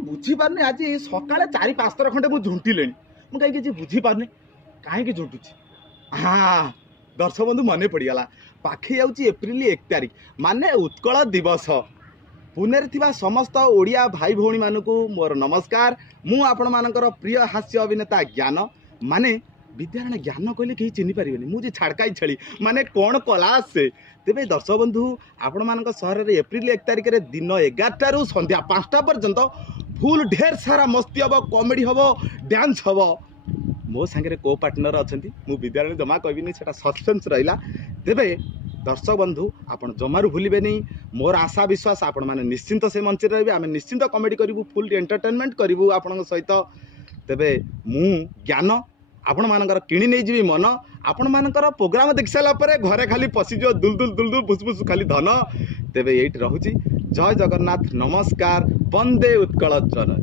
बुझीपारे आज सका 4-5 थर खंडे मुझे झुंटिले मुझे कहीं बुझीपारे कहीं झुंटुची। हाँ दर्शक बंधु मन पड़गला पाखे जाऊँगी एप्रिल 1 तारिख माने उत्कल दिवस। पुणे थिबा समस्त ओडिया भाई भौणी मानक मोर नमस्कार। मु आपण मानकर प्रिय हास्य अभिनेता ज्ञान माने विद्यारण ज्ञान कहले कहीं चिन्ह पारे मुझे छाड़काई छेली माने कौन कला से। तेरे दर्शक बंधु आपण मान सहर में एप्रिल 1 तारिख में दिन 11 रु संध्या 5टा पर्यंत फुल ढेर सारा मस्ती हम कॉमेडी हम डांस हम। मो सांगे को पार्टनर अच्छा मु विद्यालय जमा कहबी से सस्पेंस रहा। तेरे दर्शक बंधु आपन जमारू भूलिबे नहीं। मोर आशा विश्वास आपण माने निश्चिंत से मंच रे आमे निश्चिंत कॉमेडी करिवु फुल एंटरटेनमेंट करिवु आपण सहित। तेबे मु ज्ञान आपण मानकर किणी नहीं जीवी मन आपण मानकर प्रोग्राम देख सारा पर घरे खाली पशिजो दुलदुल फुसफुस खाली धन। तेबे एठी रहूची। जय जगन्नाथ नमस्कार। वंदे उत्कल जननी।